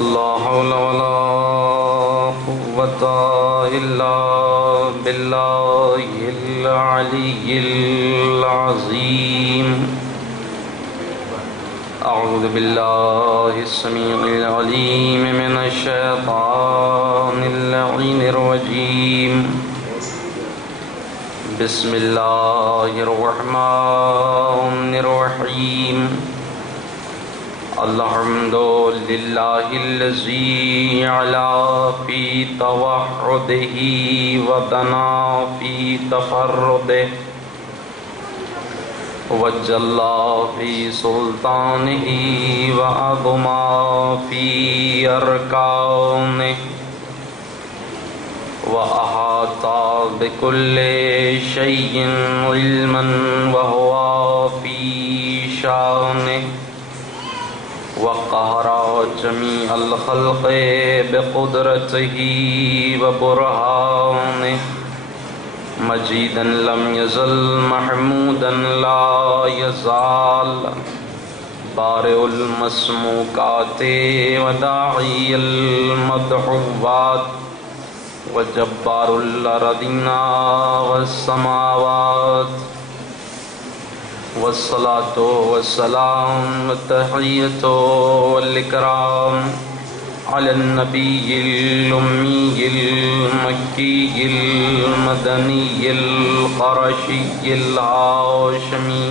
لا حول ولا قوة إلا بالله العلي العظيم. أعوذ بالله السميع العليم من الشيطان اللعين الرجيم. بسم الله الرحمن الرحيم. الحمد لله الذي علا في توحده ودنا في تفرده وجلا في سلطانه وعظما في أركانه وأحاط بكل شيء علما وهو في شانه وقهر جميع الخلق بقدرته وبرهانه مجيدا لم يزل محمودا لا يزال بارئ المسموكات وداعي المدعوات وجبار الأرضين والسماوات والصلاة والسلام والتحية والإكرام على النبي الأمي المكي المدني القرشي الهاشمي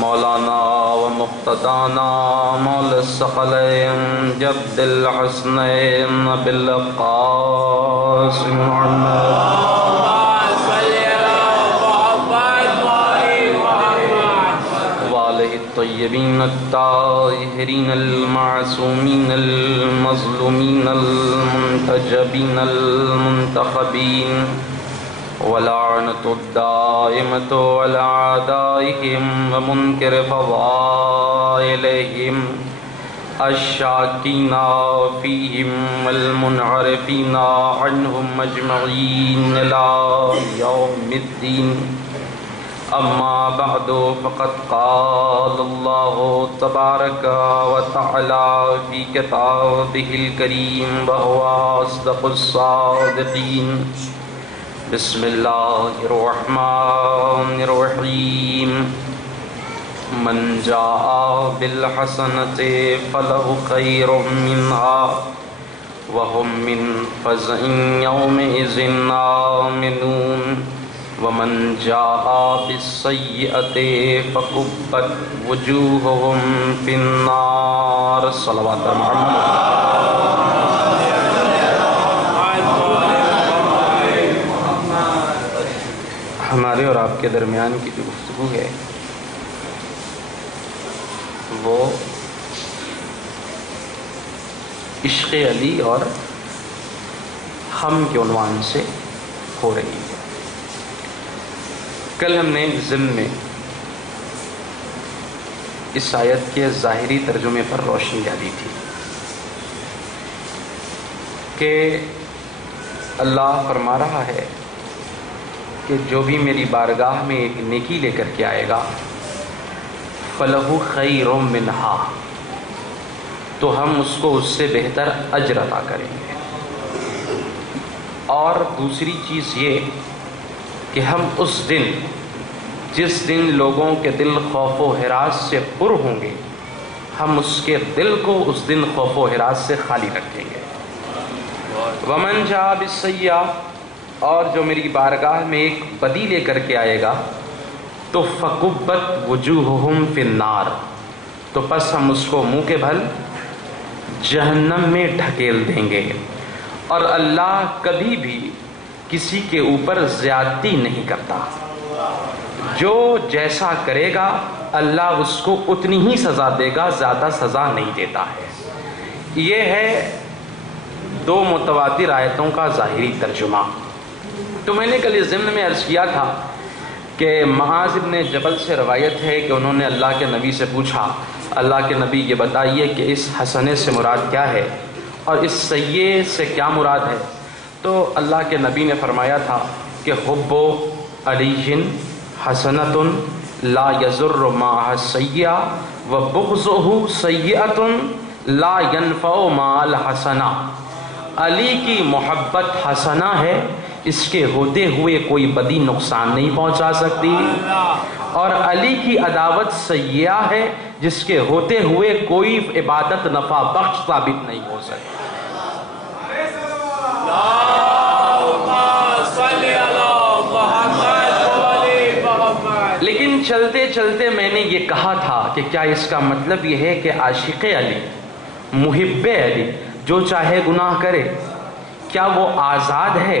مولانا ومقتدانا مولى الثقلين جد الحسنين بالقاسم محمد الطيبين الطاهرين المعصومين المظلومين المنتجبين المنتخبين ولعنة الدائمة على أعدائهم ومنكر فضائلهم الشاكين فيهم والمنعرفين عنهم أجمعين إلى يوم الدين. أما بعد فقد قال الله تبارك وتعالى في كتابه الكريم وهو أصدق الصادقين. بسم الله الرحمن الرحيم. من جاء بالحسنة فله خير منها وهم من فزع يومئذ آمنون ومن جاء بالسيئة فكبت وجوههم في النار. صلوات محمد. ہمارے اور آپ کے درمیان کی جو گفتگو ہے وہ عشق علی اور ہم کے عنوان سے ہو رہی ہے. کل ہم نے ضمن میں اس آیت کے ظاہری ترجمے پر روشنی ڈالی تھی کہ اللہ فرما رہا ہے کہ جو بھی میری بارگاہ میں ایک نیکی لے کر کے آئے گا فَلَهُ خَيْرٌ مِّنْهَا، تو ہم اس کو اس سے بہتر اجر عطا کریں گے. اور دوسری چیز یہ کہ ہم اس دن جس دن لوگوں کے دل خوف و ہراس سے پر ہوں گے ہم اس کے دل کو اس دن خوف و ہراس سے خالی رکھیں گے. وَمَنْ جَاءَ بِالسَّيِّئَةِ، اور جو میری بارگاہ میں ایک بدی لے کر کے آئے گا تو فَكُبَّتْ وُجُوهُهُمْ فِي النَّارِ، تو پس ہم اس کو منہ کے بھل جہنم میں ڈھکیل دیں گے. اور اللہ کبھی بھی کسی کے اوپر زیادتی نہیں کرتا. جو جیسا کرے گا اللہ اس کو اتنی ہی سزا دے گا، زیادہ سزا نہیں دیتا ہے. یہ ہے دو متواتر آیتوں کا ظاہری ترجمہ. تو میں نے کل اس ضمن میں عرض کیا تھا کہ معاذ بن جبل سے روایت ہے کہ انہوں نے اللہ کے نبی سے پوچھا، اللہ کے نبی یہ بتائیے کہ اس حسنے سے مراد کیا ہے اور اس سیئے سے کیا مراد ہے؟ تو اللہ کے نبی نے فرمایا تھا کہ حب علی حسنۃ لا یضر معها سیئہ و بغضہ سیئۃ لا ينفع مال حسنا، علی کی محبت حسنہ ہے، اس کے ہوتے ہوئے کوئی بدی نقصان نہیں پہنچا سکتی، اور علی کی عداوت سیئہ ہے، جس کے ہوتے ہوئے کوئی عبادت نفع بخش ثابت نہیں ہو سکتی۔ لیکن چلتے چلتے میں نے یہ کہا تھا کہ کیا اس کا مطلب یہ ہے کہ عاشق علی، محب علی جو چاہے گناہ کرے، کیا وہ آزاد ہے؟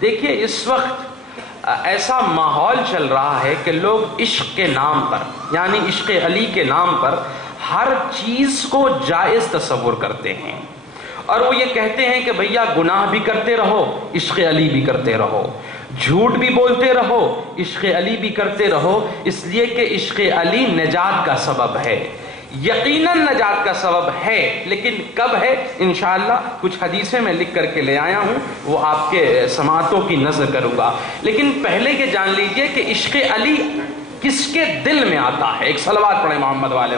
دیکھیے اس وقت ایسا ماحول چل رہا ہے کہ لوگ عشق کے نام پر، یعنی عشق علی کے نام پر ہر چیز کو جائز تصور کرتے ہیں، اور وہ یہ کہتے ہیں کہ بھیا گناہ بھی کرتے رہو، عشق علی بھی کرتے رہو، جھوٹ بھی بولتے رہو، عشق علی بھی کرتے رہو، اس لیے کہ عشق علی نجات کا سبب ہے۔ یقیناً نجات کا سبب ہے، لیکن کب ہے؟ انشاءاللہ کچھ حدیثیں میں لکھ کر کے لے آیا ہوں، وہ آپ کے سماعتوں کی نظر کروں گا، لیکن پہلے یہ جان لیجئے کہ عشق علی کس کے دل میں آتا ہے۔ ایک صلوات پڑھیں محمد والے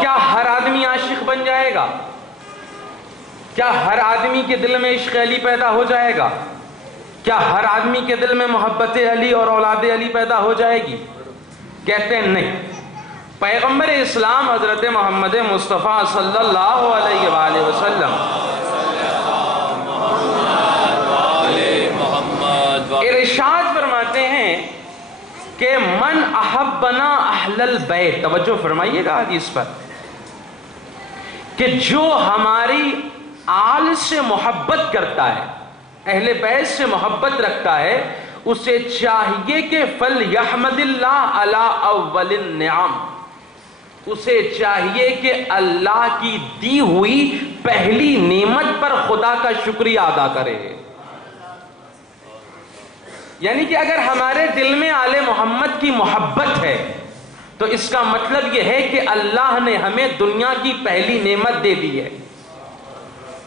کیا ہر آدمی عاشق بن جائے گا؟ کیا ہر آدمی کے دل میں عشق علی پیدا ہو جائے گا؟ کیا ہر آدمی کے دل میں محبت علی اور اولاد علی پیدا ہو جائے گی؟ کہتے ہیں نہیں۔ پیغمبر اسلام حضرت محمد مصطفیٰ صلی اللہ علیہ وآلہ وسلم ارشاد فرماتے ہیں کہ من احبنا اہل البیت، توجہ فرمائیے گا حدیث پر، کہ جو ہماری آل سے محبت کرتا ہے، اہل بیت سے محبت رکھتا ہے، اسے چاہیے کہ فَلْيَحْمَدِ اللَّهَ عَلَىٰ أَوَّلِ النِّعَمِ، اسے چاہیے کہ اللہ کی دی ہوئی پہلی نعمت پر خدا کا شکریہ ادا کرے۔ یعنی کہ اگر ہمارے دل میں آل محمد کی محبت ہے تو اس کا مطلب یہ ہے کہ اللہ نے ہمیں دنیا کی پہلی نعمت دے دی ہے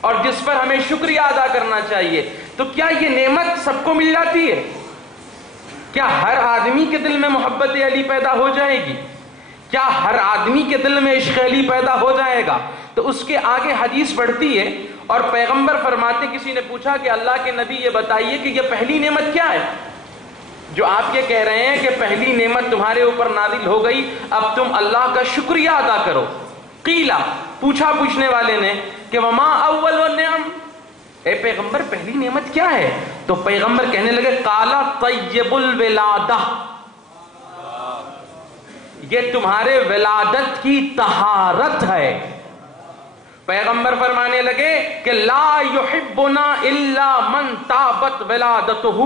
اور جس پر ہمیں شکریہ ادا کرنا چاہیے۔ تو کیا یہ نعمت سب کو مل جاتی ہے؟ کیا ہر آدمی کے دل میں محبت علی پیدا ہو جائے گی؟ کیا ہر آدمی کے دل میں عشق علی پیدا ہو جائے گا؟ تو اس کے آگے حدیث بڑھتی ہے اور پیغمبر فرماتے، کسی نے پوچھا کہ اللہ کے نبی یہ بتائیے کہ یہ پہلی نعمت کیا ہے جو آپ یہ کہہ رہے ہیں کہ پہلی نعمت تمہارے اوپر نازل ہو گئی، اب تم اللہ کا شکریہ ادا کرو۔ قیلا، پوچھا پوچھنے والے نے کہ وما اول النعم، اے پیغمبر پہلی نعمت کیا ہے؟ تو پیغمبر کہنے لگے قالا طیب الولادہ، یہ تمہارے ولادت کی طہارت ہے۔ پیغمبر فرمانے لگے کہ لا یحبنا الا من طابت ولادتہ،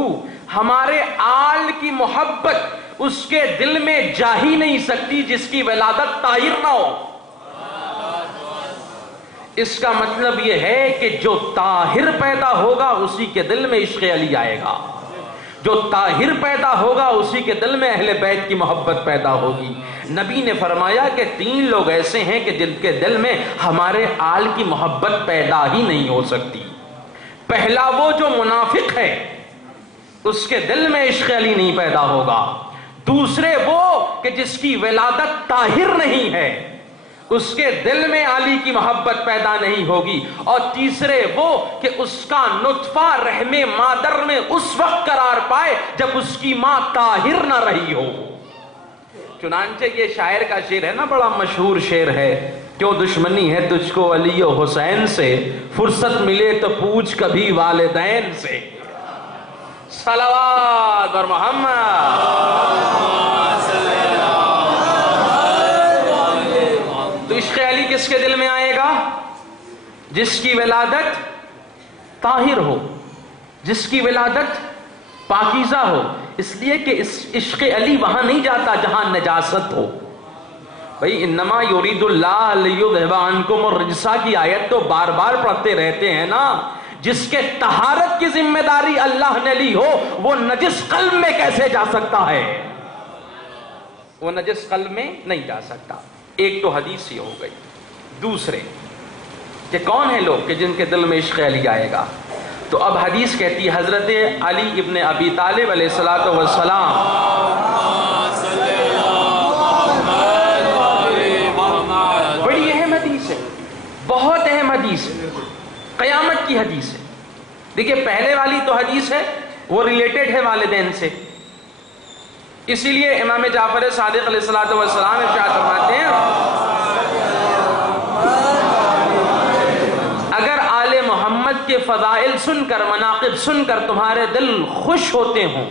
ہمارے آل کی محبت اس کے دل میں جا ہی نہیں سکتی جس کی ولادت طاہر نہ ہو۔ اس کا مطلب یہ ہے کہ جو طاہر پیدا ہوگا اسی کے دل میں عشق علی آئے گا، جو طاہر پیدا ہوگا اسی کے دل میں اہل بیت کی محبت پیدا ہوگی۔ نبی نے فرمایا کہ 3 لوگ ایسے ہیں کہ جن کے دل میں ہمارے آل کی محبت پیدا ہی نہیں ہو سکتی۔ پہلا وہ جو منافق ہے، اس کے دل میں عشق علی نہیں پیدا ہوگا۔ دوسرے وہ کہ جس کی ولادت طاہر نہیں ہے، اس کے دل میں علی کی محبت پیدا نہیں ہوگی۔ اور تیسرے وہ کہ اس کا نطفہ رحم مادر میں اس وقت قرار پائے جب اس کی ماں طاہر نہ رہی ہو۔ چنانچہ یہ شاعر کا شعر ہے نا، بڑا مشہور شعر ہے، کیوں دشمنی ہے تجھ کو علی و حسین سے، فرصت ملے تو پوچھ کبھی والدین سے۔ صلوات اور محمد۔ تو عشق علی کس کے دل میں آئے گا؟ جس کی ولادت طاہر ہو، جس کی ولادت پاکیزہ ہو، اس لیے کہ عشق علی وہاں نہیں جاتا جہاں نجاست ہو۔ بھئی انما یرید اللہ لیذھب عنکم الرجس کی آیت تو بار بار پڑھتے رہتے ہیں نا۔ جس کے طہارت کی ذمہ داری اللہ نے لی ہو وہ نجس قلب میں کیسے جا سکتا ہے؟ وہ نجس قلب میں نہیں جا سکتا۔ ایک تو حدیث یہ ہو گئی۔ دوسرے کہ کون ہیں لوگ کہ جن کے دل میں عشق علی آئے گا؟ تو اب حدیث کہتی ہے حضرت علی ابن ابی طالب علیہ السلام قیامت کی حدیث ہے. دیکھیے پہلے والی تو حدیث ہے وہ ریلیٹڈ ہے والدین سے، اسی لیے امام جعفر صادق علیہ السلام ارشاد فرماتے ہیں اگر آل محمد کے فضائل سن کر، مناقب سن کر تمہارے دل خوش ہوتے ہوں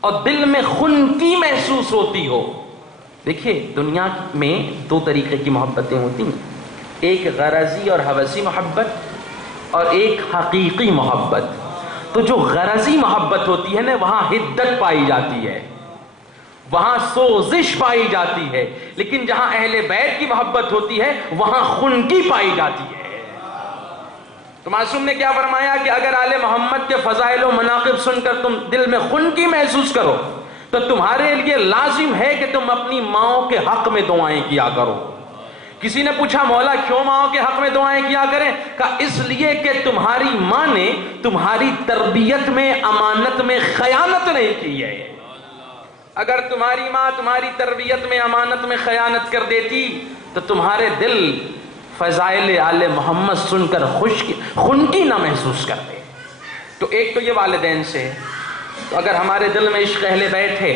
اور دل میں خنکی محسوس ہوتی ہو. دیکھیے دنیا میں دو طریقے کی محبتیں ہوتی ہیں، ایک غرضی اور ہوسی محبت اور ایک حقیقی محبت. تو جو غرضی محبت ہوتی ہے نا وہاں حدت پائی جاتی ہے، وہاں سوزش پائی جاتی ہے، لیکن جہاں اہل بیت کی محبت ہوتی ہے وہاں خنکی پائی جاتی ہے. تو معصوم نے کیا فرمایا کہ اگر آل محمد کے فضائل و مناقب سن کر تم دل میں خنکی محسوس کرو تو تمہارے لیے لازم ہے کہ تم اپنی ماؤں کے حق میں دعائیں کیا کرو. کسی نے پوچھا مولا کیوں ماؤں کے حق میں دعائیں کیا کریں؟ کہا اس لیے کہ تمہاری ماں نے تمہاری تربیت میں، امانت میں خیانت نہیں کی ہے. اگر تمہاری ماں تمہاری تربیت میں، امانت میں خیانت کر دیتی تو تمہارے دل فضائل آل محمد سن کر خنکی نہ محسوس کرتے. تو ایک تو یہ والدین سے. تو اگر ہمارے دل میں عشق اہل بیت ہے،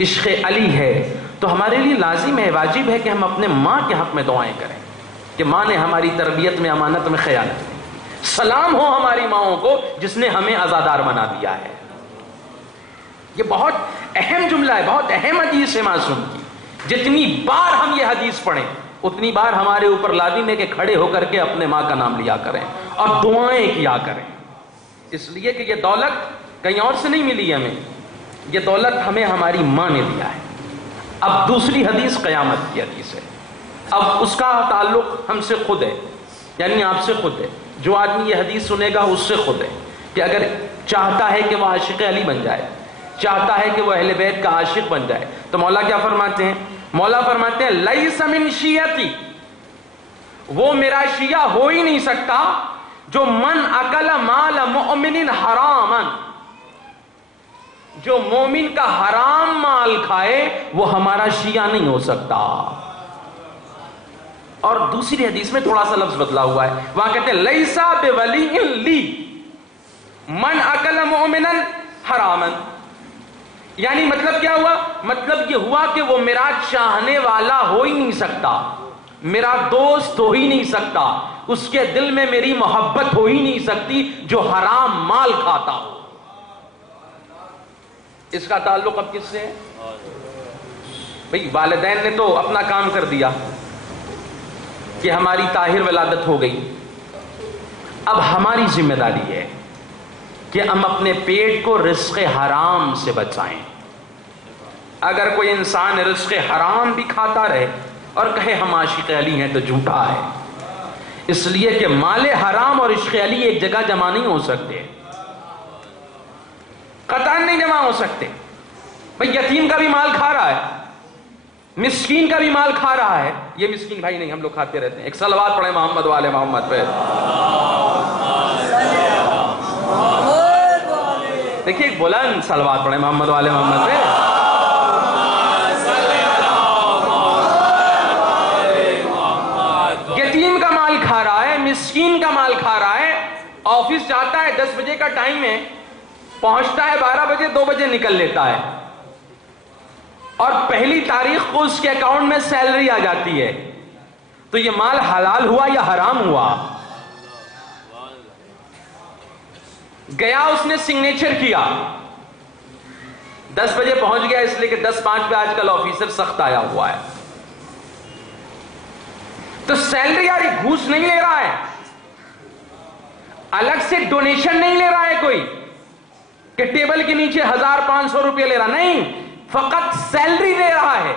عشق علی ہے، تو ہمارے لیے لازم ہے، واجب ہے کہ ہم اپنے ماں کے حق میں دعائیں کریں کہ ماں نے ہماری تربیت میں، امانت میں خیانت کی. سلام ہو ہماری ماؤں کو جس نے ہمیں عزادار بنا دیا ہے. یہ بہت اہم جملہ ہے، بہت اہم حدیث ہے معصوم کی. جتنی بار ہم یہ حدیث پڑھیں اتنی بار ہمارے اوپر لازم ہے کہ کھڑے ہو کر کے اپنے ماں کا نام لیا کریں اور دعائیں کیا کریں. اس لیے کہ یہ دولت کہیں اور سے نہیں ملی ہمیں، یہ دولت ہمیں ہماری ماں نے دیا ہے. اب دوسری حدیث قیامت کی حدیث ہے. اب اس کا تعلق ہم سے خود ہے، یعنی آپ سے خود ہے. جو آدمی یہ حدیث سنے گا اس سے خود ہے کہ اگر چاہتا ہے کہ وہ عاشق علی بن جائے، چاہتا ہے کہ وہ اہل بیت کا عاشق بن جائے، تو مولا کیا فرماتے ہیں؟ مولا فرماتے ہیں لیس من شیعتی، وہ میرا شیعہ ہو ہی نہیں سکتا جو من اکل مال مؤمن حراما، جو مومن کا حرام مال کھائے وہ ہمارا شیعہ نہیں ہو سکتا. اور دوسری حدیث میں تھوڑا سا لفظ بدلا ہوا ہے، وہاں کہتے ہیں لیسا بولی لی من اکل مؤمنا حراما. یعنی مطلب کیا ہوا؟ مطلب یہ ہوا کہ وہ میرا چاہنے والا ہو ہی نہیں سکتا، میرا دوست ہو ہی نہیں سکتا، اس کے دل میں میری محبت ہو ہی نہیں سکتی جو حرام مال کھاتا ہو. اس کا تعلق اب کس سے ہے؟ بھئی والدین نے تو اپنا کام کر دیا کہ ہماری طاہر ولادت ہو گئی. اب ہماری ذمہ داری ہے کہ ہم اپنے پیٹ کو رزق حرام سے بچائیں. اگر کوئی انسان رزق حرام بھی کھاتا رہے اور کہے ہم عاشق علی ہیں تو جھوٹا ہے. اس لیے کہ مال حرام اور عشق علی ایک جگہ جمع نہیں ہو سکتے، قطعاً نہیں جمع ہو سکتے. بھئی یتیم کا بھی مال کھا رہا ہے، مسکین کا بھی مال کھا رہا ہے. یہ مسکین بھائی نہیں، ہم لوگ کھاتے رہتے ہیں. ایک صلوات پڑھیں محمد والے محمد پہ. دیکھیے ایک بلند صلوات پڑھیں محمد والے محمد پہ. یتیم کا مال کھا رہا ہے، مسکین کا مال کھا رہا ہے. آفس جاتا ہے 10 بجے کا ٹائم ہے، پہنچتا ہے 12 بجے، 2 بجے نکل لیتا ہے اور پہلی تاریخ کو اس کے اکاؤنٹ میں سیلری آ جاتی ہے. تو یہ مال حلال ہوا یا حرام ہوا؟ گیا اس نے سگنیچر کیا، 10 بجے پہنچ گیا اس لیے کہ 10:05 پہ آج کل آفیسر سخت آیا ہوا ہے. تو سیلری آ رہی، گھوس نہیں لے رہا ہے، الگ سے ڈونیشن نہیں لے رہا ہے کوئی کہ ٹیبل کے نیچے 1500 روپے لے رہا، نہیں، فقط سیلری دے رہا ہے،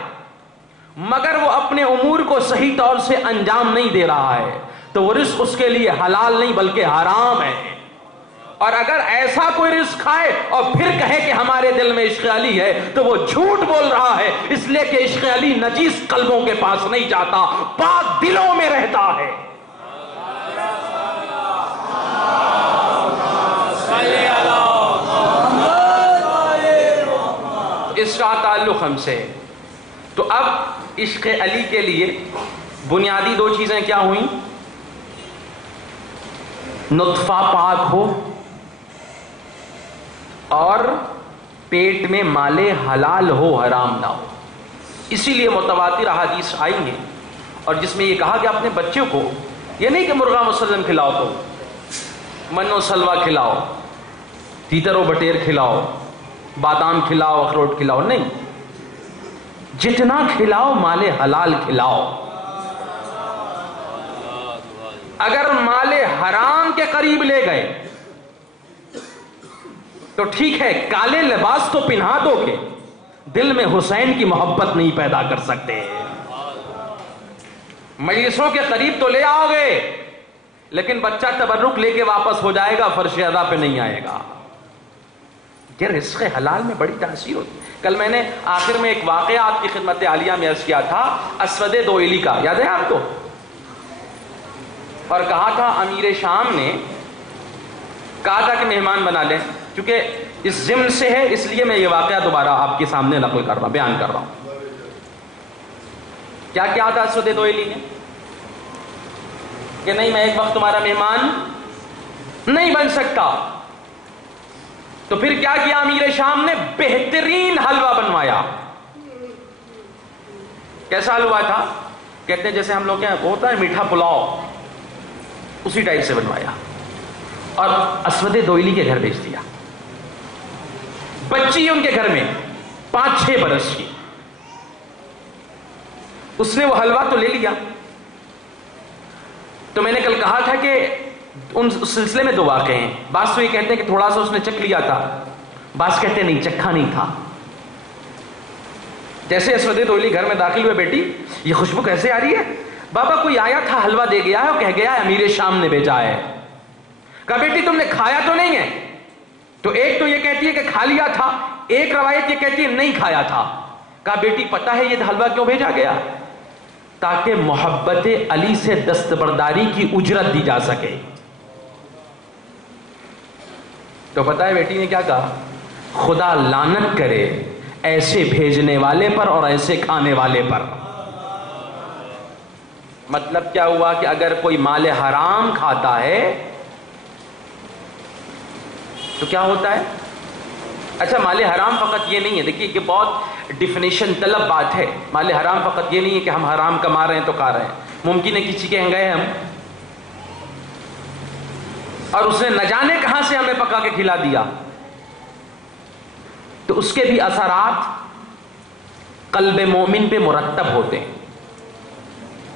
مگر وہ اپنے امور کو صحیح طور سے انجام نہیں دے رہا ہے. تو وہ رزق اس کے لیے حلال نہیں بلکہ حرام ہے. اور اگر ایسا کوئی رزق کھائے اور پھر کہے کہ ہمارے دل میں عشق علی ہے تو وہ جھوٹ بول رہا ہے، اس لیے کہ عشق علی نجیس قلبوں کے پاس نہیں جاتا، پاک دلوں میں رہتا ہے. اس کا تعلق ہم سے. تو اب عشق علی کے لیے بنیادی 2 چیزیں کیا ہوئیں؟ نطفہ پاک ہو اور پیٹ میں مال حلال ہو، حرام نہ ہو. اسی لیے متواتر احادیث آئی ہیں اور جس میں یہ کہا کہ اپنے بچوں کو یہ نہیں کہ مرغا مسلم کھلاؤ، تو من و سلوا کھلاؤ، تیتر و بٹیر کھلاؤ، بادام کھلاؤ، اخروٹ کھلاؤ، نہیں، جتنا کھلاؤ مال حلال کھلاؤ. اگر مال حرام کے قریب لے گئے تو ٹھیک ہے، کالے لباس تو پہنا دو گے، دل میں حسین کی محبت نہیں پیدا کر سکتے. مجلسوں کے قریب تو لے آؤ گے لیکن بچہ تبرک لے کے واپس ہو جائے گا، فرش ادا پہ نہیں آئے گا. یہ رزق حلال میں بڑی تاثیر ہوتی. کل میں نے آخر میں ایک واقعہ آپ کی خدمت عالیہ میں عرض کیا تھا، اسود دوئلی کا، یاد ہے آپ کو؟ اور کہا تھا امیر شام نے کہا تھا کہ مہمان بنا لیں. چونکہ اس ضمن سے ہے اس لیے میں یہ واقعہ دوبارہ آپ کے سامنے نقل کر رہا ہوں، بیان کر رہا ہوں. کیا کیا تھا اسود دوئلی نے کہ نہیں، میں ایک وقت تمہارا مہمان نہیں بن سکتا. تو پھر کیا کیا امیر شام نے؟ بہترین حلوہ بنوایا. کیسا حلوہ تھا؟ کہتے ہیں جیسے ہم لوگ کیا ہوتا ہے میٹھا پلاؤ، اسی ٹائپ سے بنوایا اور اسود دوئلی کے گھر بھیج دیا. بچی ان کے گھر میں 5-6 برس کی. اس نے وہ حلوہ تو لے لیا. تو میں نے کل کہا تھا کہ اس سلسلے میں 2 واقعے ہیں. بعض تو یہ کہتے ہیں کہ تھوڑا سا اس نے چکھ لیا تھا، بعض کہتے ہیں نہیں، چکھا نہیں تھا. جیسے اسود دوئلی گھر میں داخل ہوئے، بیٹی یہ خوشبو کیسے آ رہی ہے؟ بابا کوئی آیا تھا، حلوہ دے گیا ہے اور کہہ گیا ہے امیر شام نے بھیجا ہے. کہا بیٹی تم نے کھایا تو نہیں ہے؟ تو ایک تو یہ کہتی ہے کہ کھا لیا تھا، ایک روایت یہ کہتی ہے نہیں کھایا تھا. کہا بیٹی پتہ ہے یہ حلوہ کیوں بھیجا گیا؟ تاکہ محبت علی سے دستبرداری کی اجرت دی جا سکے. تو پتہ ہے بیٹی نے کیا کہا؟ خدا لعنت کرے ایسے بھیجنے والے پر اور ایسے کھانے والے پر. مطلب کیا ہوا کہ اگر کوئی مال حرام کھاتا ہے تو کیا ہوتا ہے؟ اچھا مال حرام فقط یہ نہیں ہے، دیکھیے یہ بہت ڈیفینیشن طلب بات ہے. مال حرام فقط یہ نہیں ہے کہ ہم حرام کما رہے ہیں تو کھا رہے ہیں. ممکن ہے کسی کے یہاں گئے ہم اور اس نے نہ جانے کہاں سے ہمیں پکا کے کھلا دیا، تو اس کے بھی اثرات قلب مومن پہ مرتب ہوتے ہیں.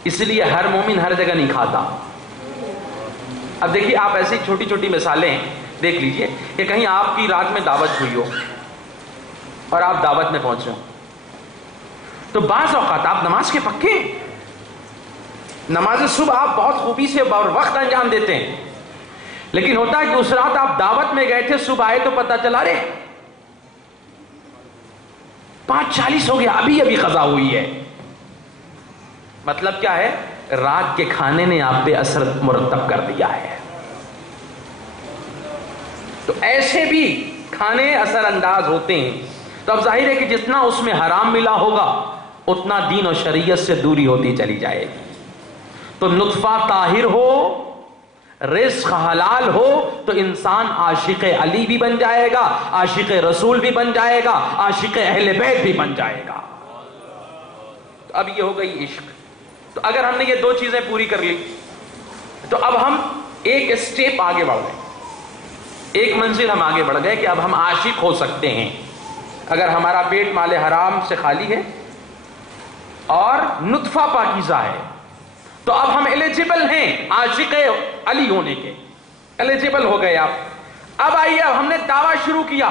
اس لیے ہر مومن ہر جگہ نہیں کھاتا. اب دیکھیے آپ ایسی چھوٹی چھوٹی مثالیں دیکھ لیجئے کہ کہیں آپ کی رات میں دعوت ہوئی ہو اور آپ دعوت میں پہنچے ہو، تو بعض اوقات آپ نماز کے پکے، نماز صبح آپ بہت خوبی سے اور وقت انجام دیتے ہیں، لیکن ہوتا ہے کہ اس رات آپ دعوت میں گئے تھے، صبح آئے تو پتہ چلا رے 5:40 ہو گیا، ابھی ابھی قضا ہوئی ہے. مطلب کیا ہے؟ رات کے کھانے نے آپ پہ اثر مرتب کر دیا ہے. تو ایسے بھی کھانے اثر انداز ہوتے ہیں. تو اب ظاہر ہے کہ جتنا اس میں حرام ملا ہوگا اتنا دین و شریعت سے دوری ہوتی چلی جائے گی. تو نطفہ طاہر ہو، رزق حلال ہو تو انسان عاشق علی بھی بن جائے گا، عاشق رسول بھی بن جائے گا، عاشق اہل بیت بھی بن جائے گا. تو اب یہ ہو گئی عشق. تو اگر ہم نے یہ 2 چیزیں پوری کر لی تو اب ہم ایک اسٹیپ آگے بڑھ گئے، ایک منزل ہم آگے بڑھ گئے کہ اب ہم عاشق ہو سکتے ہیں. اگر ہمارا پیٹ مال حرام سے خالی ہے اور نطفہ پاکیزہ ہے تو اب ہم ایلیجیبل ہیں عاشق علی ہونے کے، ایلیجیبل ہو گئے آپ. اب آئیے، اب ہم نے دعویٰ شروع کیا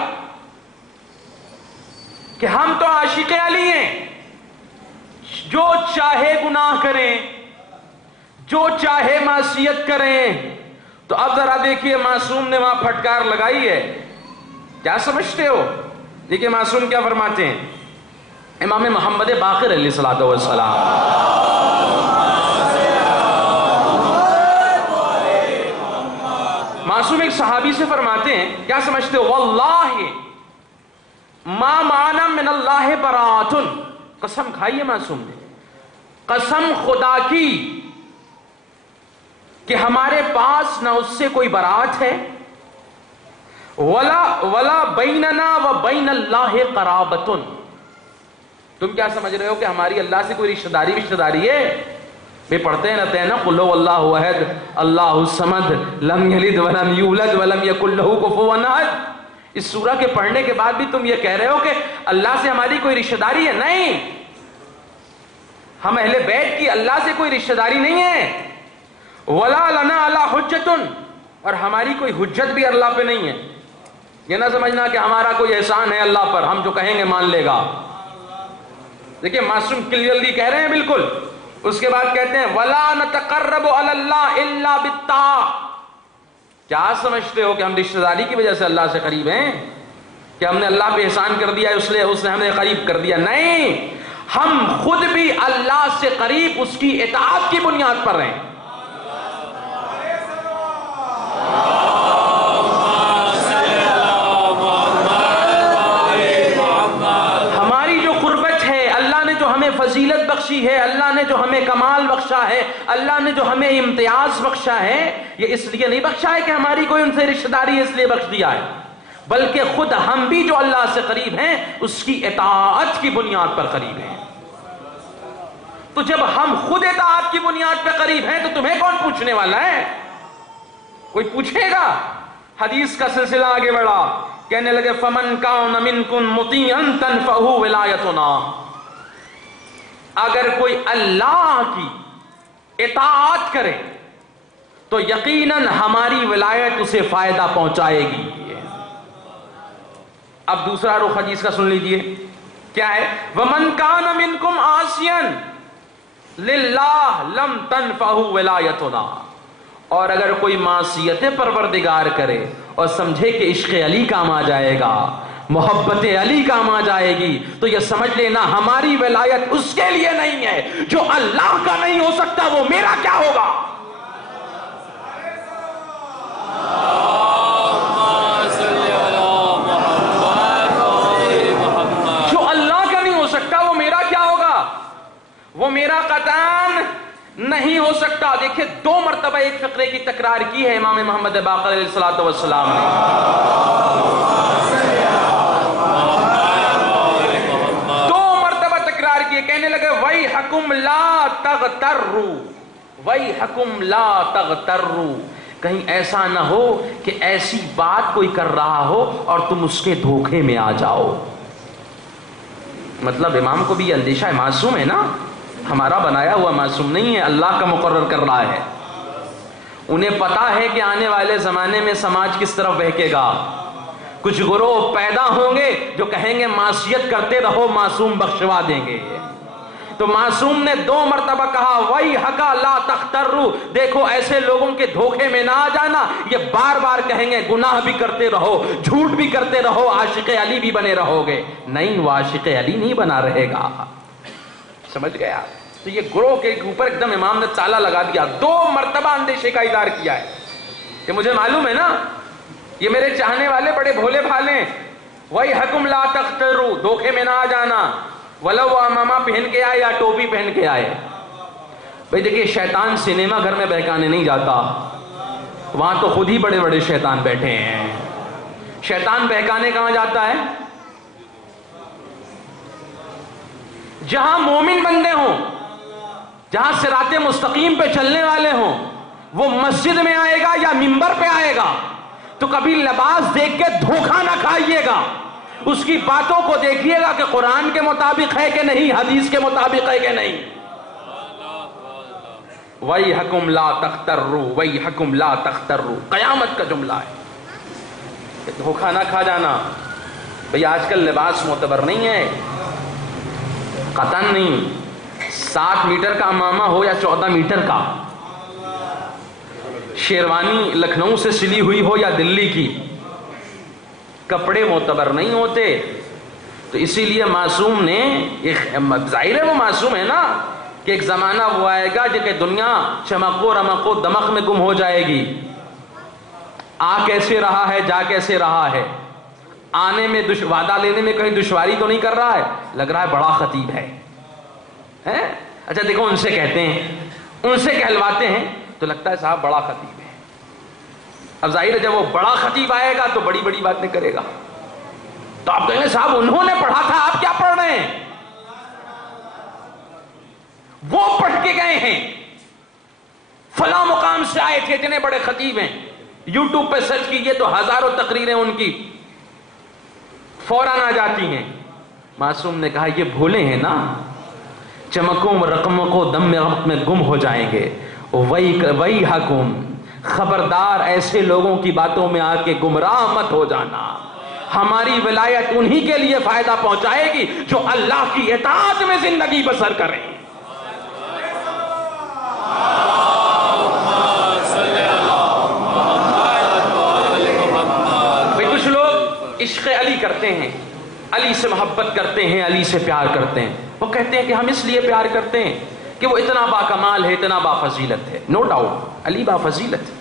کہ ہم تو عاشق علی ہیں، جو چاہے گناہ کریں، جو چاہے معصیت کریں. تو اب ذرا دیکھیے معصوم نے وہاں پھٹکار لگائی ہے. کیا سمجھتے ہو؟ دیکھیے معصوم کیا فرماتے ہیں. امام محمد باقر علیہ الصلوۃ والسلام، معصوم ایک صحابی سے فرماتے ہیں کیا سمجھتے ہو؟ واللہ ما معنا من اللہ براۃ. قسم کھائی ہے معصوم نے، قسم خدا کی کہ ہمارے پاس نہ اس سے کوئی برات ہے، ولا بیننا و بین اللہ قرابتن. تم کیا سمجھ رہے ہو کہ ہماری اللہ سے کوئی رشتہ داری ہے؟ میں پڑھتے رہتے ہیں نا قل هو اللہ احد اللہ الصمد لم یلد ولم یولد ولم یکن لہ کفوا احد. اس سورہ کے پڑھنے کے بعد بھی تم یہ کہہ رہے ہو کہ اللہ سے ہماری کوئی رشتہ داری ہے؟ نہیں، ہم اہل بیت کی اللہ سے کوئی رشتہ داری نہیں ہے. ولا لنا علی حجۃ، اور ہماری کوئی حجت بھی اللہ پہ نہیں ہے. یہ نہ سمجھنا کہ ہمارا کوئی احسان ہے اللہ پر، ہم جو کہیں گے مان لے گا. دیکھیں معصوم کلیئرلی کہہ رہے ہیں بالکل. اس کے بعد کہتے ہیں ولا نتقرب علی اللہ الا بالطاعۃ. کیا سمجھتے ہو کہ ہم رشتہ داری کی وجہ سے اللہ سے قریب ہیں؟ کہ ہم نے اللہ پہ احسان کر دیا اس لیے اس نے ہمیں قریب کر دیا؟ نہیں، ہم خود بھی اللہ سے قریب اس کی اطاعت کی بنیاد پر ہیں. فضیلت بخشی ہے، اللہ نے جو ہمیں کمال بخشا ہے، اللہ نے جو ہمیں امتیاز بخشا ہے، یہ اس لیے نہیں بخشا ہے کہ ہماری کوئی ان سے رشتہ داری ہے اس لیے بخش دیا ہے، بلکہ خود ہم بھی جو اللہ سے قریب ہیں اس کی اطاعت کی بنیاد پر قریب ہیں. تو جب ہم خود اطاعت کی بنیاد پر قریب ہیں تو تمہیں کون پوچھنے والا ہے؟ کوئی پوچھے گا؟ حدیث کا سلسلہ آگے بڑھا، کہنے لگے فمن کان منکم مطیعا تنفعہ ولایتنا. اگر کوئی اللہ کی اطاعت کرے تو یقیناً ہماری ولایت اسے فائدہ پہنچائے گی. اب دوسرا رخ حدیث کا سن لیجئے، کیا ہے؟ وَمَنْ كَانَ مِنْكُمْ عَاصِيًا لِلَّهِ لَمْ تَنْفَعُهُ وِلَایَتُنَا. اور اگر کوئی معصیت پروردگار کرے اور سمجھے کہ عشق علی کام آ جائے گا، محبت علی کام آ جائے گی، تو یہ سمجھ لینا ہماری ولایت اس کے لیے نہیں ہے. جو اللہ کا نہیں ہو سکتا وہ میرا کیا ہوگا؟ جو اللہ کا نہیں ہو سکتا وہ میرا کیا ہوگا؟ وہ میرا قطعاً نہیں ہو سکتا. دیکھیں 2 مرتبہ ایک فقرے کی تکرار کی ہے امام محمد باقر علیہ السلام نے. کہنے لگے وَيْحَكُمْ لَا تَغْتَرُّوا، وَيْحَكُمْ لَا تَغْتَرُّوا. کہیں ایسا نہ ہو کہ ایسی بات کوئی کر رہا ہو اور تم اس کے دھوکے میں آ جاؤ. مطلب امام کو بھی یہ اندیشہ ہے، معصوم ہے نا، ہمارا بنایا ہوا معصوم نہیں ہے، اللہ کا مقرر کر رہا ہے. انہیں پتا ہے کہ آنے والے زمانے میں سماج کس طرف بہکے گا. کچھ گروہ پیدا ہوں گے جو کہیں گے معصیت کرتے رہو معصوم بخشوا دیں گے. تو معصوم نے 2 مرتبہ کہا وَيْحَكَ لَا تَغْتَرُّوا. دیکھو ایسے لوگوں کے دھوکے میں نہ آ جانا. یہ بار بار کہیں گے گناہ بھی کرتے رہو، جھوٹ بھی کرتے رہو، عاشق علی بھی بنے رہو گے. نہیں، وہ عاشق علی نہیں بنا رہے گا. سمجھ گیا؟ تو یہ گروہ کے اوپر ایک دم امام نے تالا لگا دیا. 2 مرتبہ اندیشے کا اظہار کیا ہے کہ مجھے معلوم ہے نا یہ میرے چاہنے والے بڑے بھولے بھالے ہیں. وَيْحَكُمْ لَا تَغْتَرُّوا، دھوکے میں نہ آ جانا. وَلَوْ امامہ پہن کے آئے یا ٹوپی پہن کے آئے. بھئی دیکھیے شیطان سنیما گھر میں بہکانے نہیں جاتا، وہاں تو خود ہی بڑے بڑے شیطان بیٹھے ہیں. شیطان بہکانے کہاں جاتا ہے؟ جہاں مومن بندے ہوں، جہاں صراط مستقیم پہ چلنے والے ہوں. وہ مسجد میں آئے گا یا منبر پہ آئے گا تو کبھی لباس دیکھ کے دھوکہ نہ کھائیے گا. اس کی باتوں کو دیکھیے گا کہ قرآن کے مطابق ہے کہ نہیں، حدیث کے مطابق ہے کہ نہیں. وَيْحَكُمْ لَا تَغْتَرُّوا، وَيْحَكُمْ لَا تَغْتَرُّوا، قیامت کا جملہ ہے. دھوکہ نہ کھا جانا. بھئی آج کل لباس معتبر نہیں ہے، قطعاً نہیں. 7 میٹر کا امامہ ہو یا 14 میٹر کا، شیروانی لکھنؤ سے سلی ہوئی ہو یا دلی کی، کپڑے معتبر نہیں ہوتے. تو اسی لیے معصوم نے، ظاہر ہے وہ معصوم ہے نا، کہ ایک زمانہ وہ آئے گا جو کہ دنیا چمک و رمق و دمق میں گم ہو جائے گی. آ کیسے رہا ہے، جا کیسے رہا ہے، آنے میں وعدہ لینے میں کہیں دشواری تو نہیں کر رہا ہے، لگ رہا ہے بڑا خطیب ہے. اچھا دیکھو ان سے کہتے ہیں، ان سے کہلواتے ہیں تو لگتا ہے صاحب بڑا خطیب ہے. اب ظاہر ہے جب وہ بڑا خطیب آئے گا تو بڑی بڑی باتیں کرے گا, تو آپ کہیں گے صاحب انہوں نے پڑھا تھا, آپ کیا پڑھ رہے ہیں؟ وہ پڑھ کے گئے ہیں, فلاں مقام سے آئے تھے, اتنے بڑے خطیب ہیں. یوٹیوب پہ سرچ کیجئے تو ہزاروں تقریریں ان کی فوراً آ جاتی ہیں. معصوم نے کہا یہ بھولے ہیں نا, چمکوں رقموں کو دم میں وقت میں گم ہو جائیں گے. وہی حکم, خبردار ایسے لوگوں کی باتوں میں آ کے گمراہ مت ہو جانا. ہماری ولایت انہی کے لیے فائدہ پہنچائے گی جو اللہ کی اطاعت میں زندگی بسر کریں. کچھ لوگ عشق علی کرتے ہیں, علی سے محبت کرتے ہیں, علی سے پیار کرتے ہیں. وہ کہتے ہیں کہ ہم اس لیے پیار کرتے ہیں کہ وہ اتنا باکمال ہے, اتنا بافضیلت ہے. نو ڈاؤٹ علی بافضیلت ہے.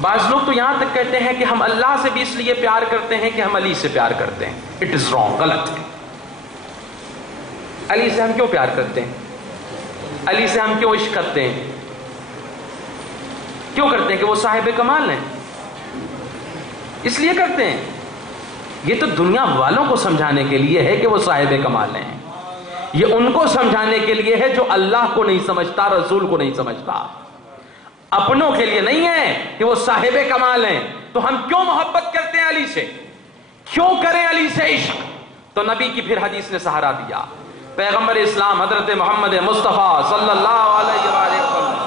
بعض لوگ تو یہاں تک کہتے ہیں کہ ہم اللہ سے بھی اس لیے پیار کرتے ہیں کہ ہم علی سے پیار کرتے ہیں. اٹ از رانگ, غلط ہے. علی سے ہم کیوں پیار کرتے ہیں؟ علی سے ہم کیوں عشق کرتے ہیں؟ کیوں کرتے ہیں؟ کہ وہ صاحب کمال ہیں, اس لیے کرتے ہیں. یہ تو دنیا والوں کو سمجھانے کے لیے ہے کہ وہ صاحب کمال ہیں. یہ ان کو سمجھانے کے لیے ہے جو اللہ کو نہیں سمجھتا, رسول کو نہیں سمجھتا. اپنوں کے لیے نہیں ہے کہ وہ صاحب کمال ہیں. تو ہم کیوں محبت کرتے ہیں علی سے, کیوں کریں علی سے عشق؟ تو نبی کی پھر حدیث نے سہارا دیا. پیغمبر اسلام حضرت محمد مصطفیٰ صلی اللہ علیہ وآلہ وسلم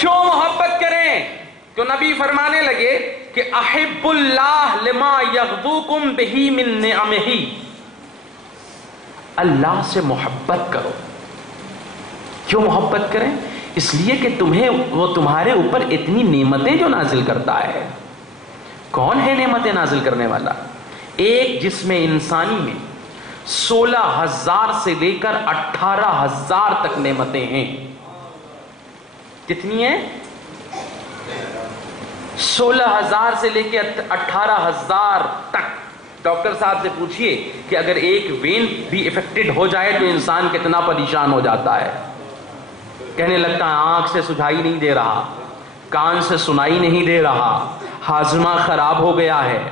کیوں محبت کریں؟ تو نبی فرمانے لگے کہ احب اللہ لما یغبوکم بہی من نعمہ, اللہ سے محبت کرو. کیوں محبت کریں؟ اس لیے کہ وہ تمہارے اوپر اتنی نعمتیں جو نازل کرتا ہے. کون ہے نعمتیں نازل کرنے والا؟ ایک جسم انسانی میں 16,000 سے لے کر 18,000 تک نعمتیں ہیں. کتنی ہیں؟ 16,000 سے لے کے 18,000 تک. ڈاکٹر صاحب سے پوچھئے کہ اگر ایک وین بھی افیکٹڈ ہو جائے تو انسان کتنا پریشان ہو جاتا ہے. کہنے لگتا ہے آنکھ سے سجائی نہیں دے رہا, کان سے سنائی نہیں دے رہا, ہاضمہ خراب ہو گیا ہے,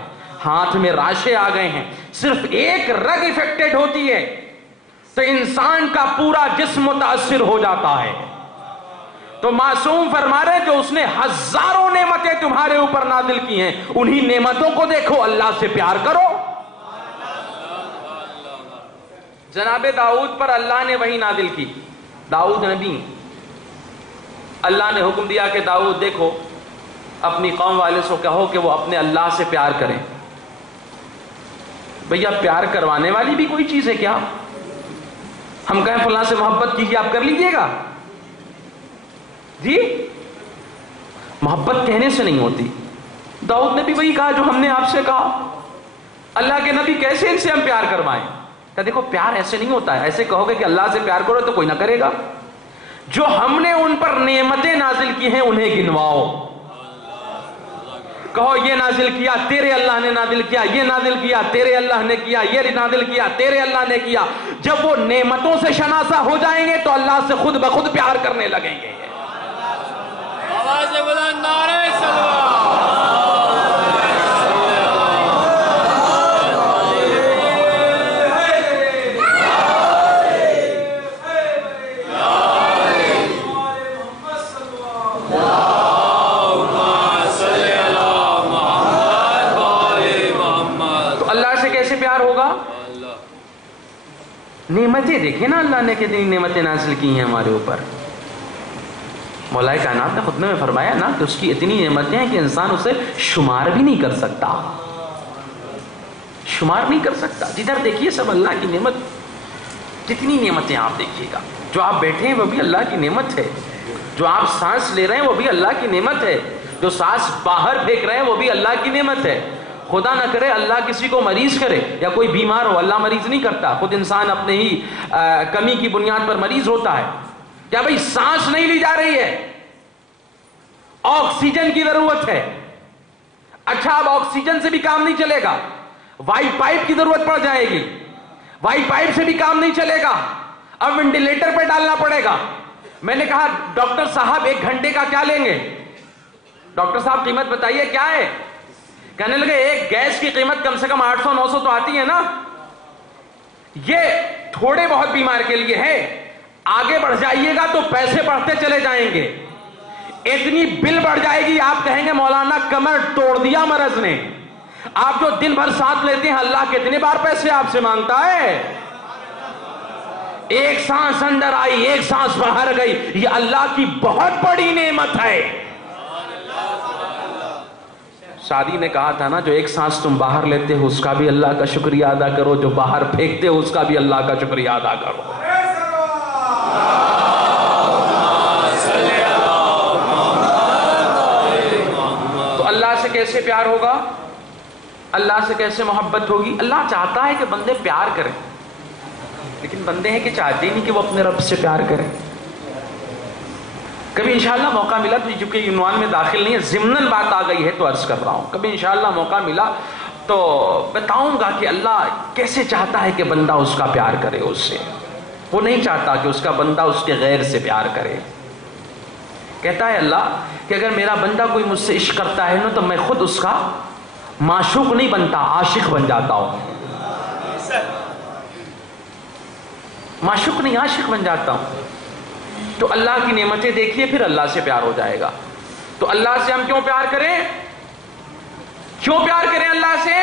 ہاتھ میں راشے آ گئے ہیں. صرف ایک رگ افیکٹڈ ہوتی ہے تو انسان کا پورا جسم متاثر ہو جاتا ہے. تو معصوم فرما رہے جو اس نے ہزاروں نعمتیں تمہارے اوپر نازل کی ہیں, انہی نعمتوں کو دیکھو, اللہ سے پیار کرو. جناب داؤد پر اللہ نے وحی نازل کی. داؤد نبی, اللہ نے حکم دیا کہ داؤد دیکھو اپنی قوم والے سے کہو کہ وہ اپنے اللہ سے پیار کریں. بھیا پیار کروانے والی بھی کوئی چیز ہے کیا؟ ہم کہیں فلاں سے محبت کیجیے, آپ کر لیجیے گا؟ جی محبت کہنے سے نہیں ہوتی. داؤد نے بھی وہی کہا جو ہم نے آپ سے کہا. اللہ کے نبی کیسے ان سے ہم پیار کروائیں؟ کہ دیکھو پیار ایسے نہیں ہوتا ہے. ایسے کہو گے کہ اللہ سے پیار کرو تو کوئی نہ کرے گا. جو ہم نے ان پر نعمتیں نازل کی ہیں انہیں گنواؤ. کہو یہ نازل کیا تیرے اللہ نے نازل کیا, یہ نازل کیا تیرے اللہ نے کیا, یہ نازل کیا تیرے اللہ نے کیا. جب وہ نعمتوں سے شناسا ہو جائیں گے تو اللہ سے خود بخود پیار کرنے لگیں گے. آواز بلند نعرہ صلوات. نعمتیں دیکھیں نا اللہ نے کتنی نعمتیں نازل کی ہیں ہمارے اوپر. مولا کائنات نے خطبے میں فرمایا نا کہ اس کی اتنی نعمتیں ہیں کہ انسان اسے شمار بھی نہیں کر سکتا, شمار نہیں کر سکتا. جدھر دیکھیے سب اللہ کی نعمت. کتنی نعمتیں آپ دیکھیے گا. جو آپ بیٹھے ہیں وہ بھی اللہ کی نعمت ہے, جو آپ سانس لے رہے ہیں وہ بھی اللہ کی نعمت ہے, جو سانس باہر پھینک رہے ہیں وہ بھی اللہ کی نعمت ہے. خدا نہ کرے اللہ کسی کو مریض کرے یا کوئی بیمار ہو, اللہ مریض نہیں کرتا, خود انسان اپنے ہی کمی کی بنیاد پر مریض ہوتا ہے. کیا بھئی سانس نہیں لی جا رہی ہے, آکسیجن کی ضرورت ہے. اچھا اب آکسیجن سے بھی کام نہیں چلے گا, وائٹ پائپ کی ضرورت پڑ جائے گی. وائی پائپ سے بھی کام نہیں چلے گا، اب وینٹیلیٹر پہ ڈالنا پڑے گا۔ میں نے کہا ڈاکٹر صاحب 1 گھنٹے کا کیا لیں گے؟ ڈاکٹر صاحب قیمت بتائیے کیا ہے؟ کہنے لگے ایک گیس کی قیمت کم سے کم 800-900 تو آتی ہے نا۔ یہ تھوڑے بہت بیمار کے لیے ہے، آگے بڑھ جائیے گا تو پیسے بڑھتے چلے جائیں گے، اتنی بل بڑھ جائے گی آپ کہیں گے مولانا کمر توڑ دیا مرض نے۔ آپ جو دن بھر ساتھ لیتے ہیں اللہ کتنے بار پیسے آپ سے مانگتا ہے؟ ایک سانس اندر آئی، ایک سانس باہر گئی، یہ اللہ کی بہت بڑی نعمت ہے۔ شادی نے کہا تھا نا جو ایک سانس تم باہر لیتے ہو اس کا بھی اللہ کا شکریہ ادا کرو، جو باہر پھینکتے ہو اس کا بھی اللہ کا شکریہ ادا کرو۔ تو اللہ سے کیسے پیار ہوگا؟ اللہ سے کیسے محبت ہوگی؟ اللہ چاہتا ہے کہ بندے پیار کریں، لیکن بندے ہیں کہ چاہتے ہی نہیں کہ وہ اپنے رب سے پیار کریں۔ کبھی انشاءاللہ موقع ملا تو چونکہ عنوان میں داخل نہیں ہے، ضمناً بات آ گئی ہے تو عرض کر رہا ہوں، کبھی انشاءاللہ موقع ملا تو بتاؤں گا کہ اللہ کیسے چاہتا ہے کہ بندہ اس کا پیار کرے اس سے۔ وہ نہیں چاہتا کہ اس کا بندہ اس کے غیر سے پیار کرے۔ کہتا ہے اللہ کہ اگر میرا بندہ کوئی مجھ سے عشق کرتا ہے نا تو میں خود اس کا معشوق نہیں بنتا، عاشق بن جاتا ہوں۔ معشوق نہیں، عاشق بن جاتا ہوں۔ تو اللہ کی نعمتیں دیکھیے پھر اللہ سے پیار ہو جائے گا۔ تو اللہ سے ہم کیوں پیار کریں؟ کیوں پیار کریں اللہ سے؟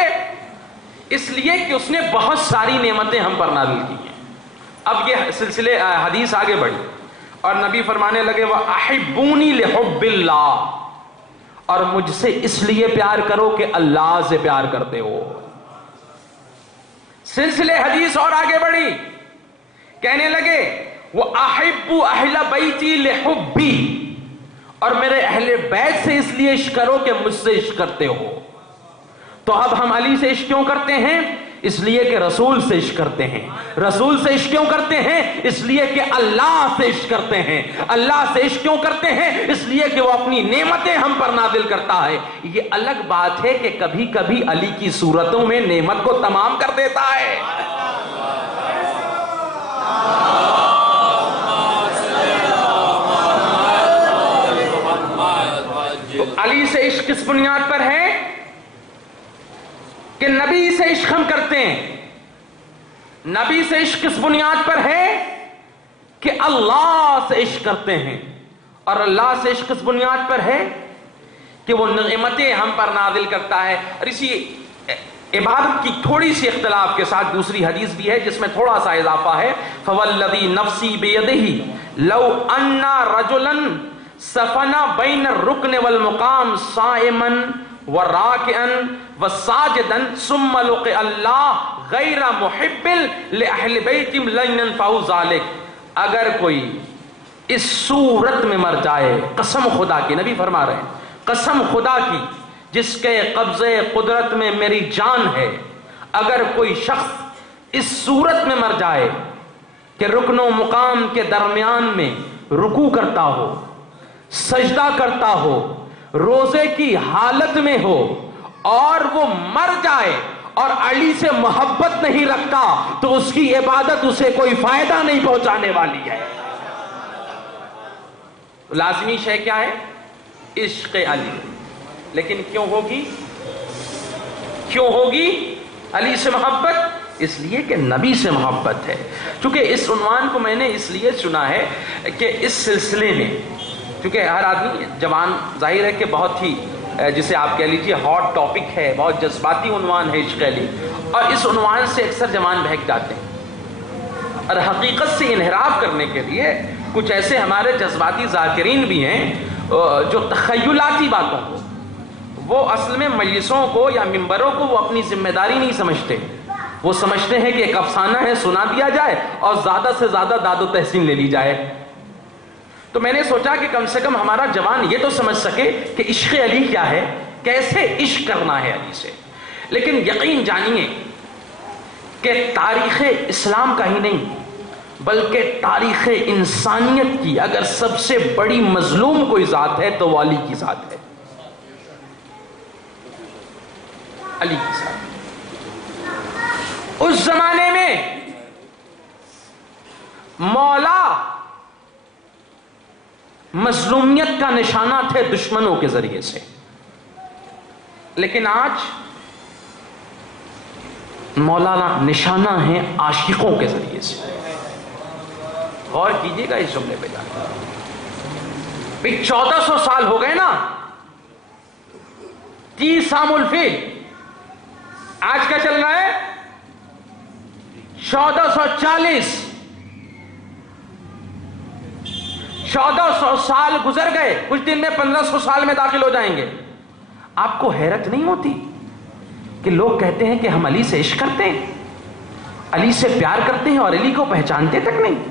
اس لیے کہ اس نے بہت ساری نعمتیں ہم پر نازل کی ہیں۔ اب یہ سلسلے حدیث آگے بڑھی اور نبی فرمانے لگے وَأَحِبُّونِي لِحُبِّ اللَّهِ، اور مجھ سے اس لیے پیار کرو کہ اللہ سے پیار کرتے ہو۔ سلسلے حدیث اور آگے بڑھی، کہنے لگے وَأَحِبُّ أَهْلَ بَيْتِي لِحُبِّي، اور میرے اہل بیت سے اس لیے عشق کرو کہ مجھ سے عشق کرتے ہو۔ تو اب ہم علی سے عشق کیوں کرتے ہیں؟ اس لیے کہ رسول سے عشق کرتے ہیں۔ رسول سے عشق کیوں کرتے ہیں؟ اس لیے کہ اللہ سے عشق کرتے ہیں۔ اللہ سے عشق کیوں کرتے ہیں؟ اس لیے کہ وہ اپنی نعمتیں ہم پر نازل کرتا ہے۔ یہ الگ بات ہے کہ کبھی کبھی علی کی صورتوں میں نعمت کو تمام کر دیتا ہے۔ تو علی سے عشق کس بنیاد پر ہے؟ کہ نبی سے عشق ہم کرتے ہیں۔ نبی سے عشق کس بنیاد پر ہے؟ کہ اللہ سے عشق کرتے ہیں۔ اور اللہ سے عشق کس بنیاد پر ہے؟ کہ وہ نعمتیں ہم پر نازل کرتا ہے۔ اور اسی عبادت کی تھوڑی سی اختلاف کے ساتھ دوسری حدیث بھی ہے جس میں تھوڑا سا اضافہ ہے، فوالذی نفسی بیدہ لو ان رجلا سفنا بین الرکن والمقام صائما وراکعا وساجدا ثم لقي اللہ غیر محب لأہل بیت لن ينفعوا ذلك، اگر کوئی اس صورت میں مر جائے، قسم خدا کی، نبی فرما رہے ہیں قسم خدا کی جس کے قبضے قدرت میں میری جان ہے، اگر کوئی شخص اس صورت میں مر جائے کہ رکن و مقام کے درمیان میں رکوع کرتا ہو، سجدہ کرتا ہو، روزے کی حالت میں ہو، اور وہ مر جائے اور علی سے محبت نہیں رکھتا تو اس کی عبادت اسے کوئی فائدہ نہیں پہنچانے والی ہے۔ لازمی شے کیا ہے؟ عشق علی۔ لیکن کیوں ہوگی؟ کیوں ہوگی علی سے محبت؟ اس لیے کہ نبی سے محبت ہے۔ چونکہ اس عنوان کو میں نے اس لیے چنا ہے کہ اس سلسلے میں چونکہ ہر آدمی جوان ظاہر ہے کہ بہت ہی جسے آپ کہہ لیجیے ہاٹ ٹاپک ہے، بہت جذباتی عنوان ہے عشق علی، اور اس عنوان سے اکثر جوان بہک جاتے ہیں۔ اور حقیقت سے انحراف کرنے کے لیے کچھ ایسے ہمارے جذباتی ذاکرین بھی ہیں جو تخیلاتی باتوں کو، وہ اصل میں مجلسوں کو یا ممبروں کو وہ اپنی ذمہ داری نہیں سمجھتے۔ وہ سمجھتے ہیں کہ ایک افسانہ ہے، سنا دیا جائے اور زیادہ سے زیادہ داد و تحسین لے لی جائے۔ تو میں نے سوچا کہ کم سے کم ہمارا جوان یہ تو سمجھ سکے کہ عشق علی کیا ہے، کیسے عشق کرنا ہے علی سے۔ لیکن یقین جانیے کہ تاریخ اسلام کا ہی نہیں بلکہ تاریخ انسانیت کی اگر سب سے بڑی مظلوم کوئی ذات ہے تو وہ علی کی ذات ہے، علی کی ذات۔ اس زمانے میں مولا مظلومیت کا نشانہ تھے دشمنوں کے ذریعے سے، لیکن آج مولانا نشانہ ہیں عاشقوں کے ذریعے سے۔ غور کیجئے گا اس جملے پہ جانا۔ 1400 سال ہو گئے نا، 30 عام الفیل، آج کیا چل رہا ہے؟ 1440، 1400 سال گزر گئے، کچھ دن میں 1500 سال میں داخل ہو جائیں گے۔ آپ کو حیرت نہیں ہوتی کہ لوگ کہتے ہیں کہ ہم علی سے عشق کرتے ہیں، علی سے پیار کرتے ہیں اور علی کو پہچانتے تک نہیں؟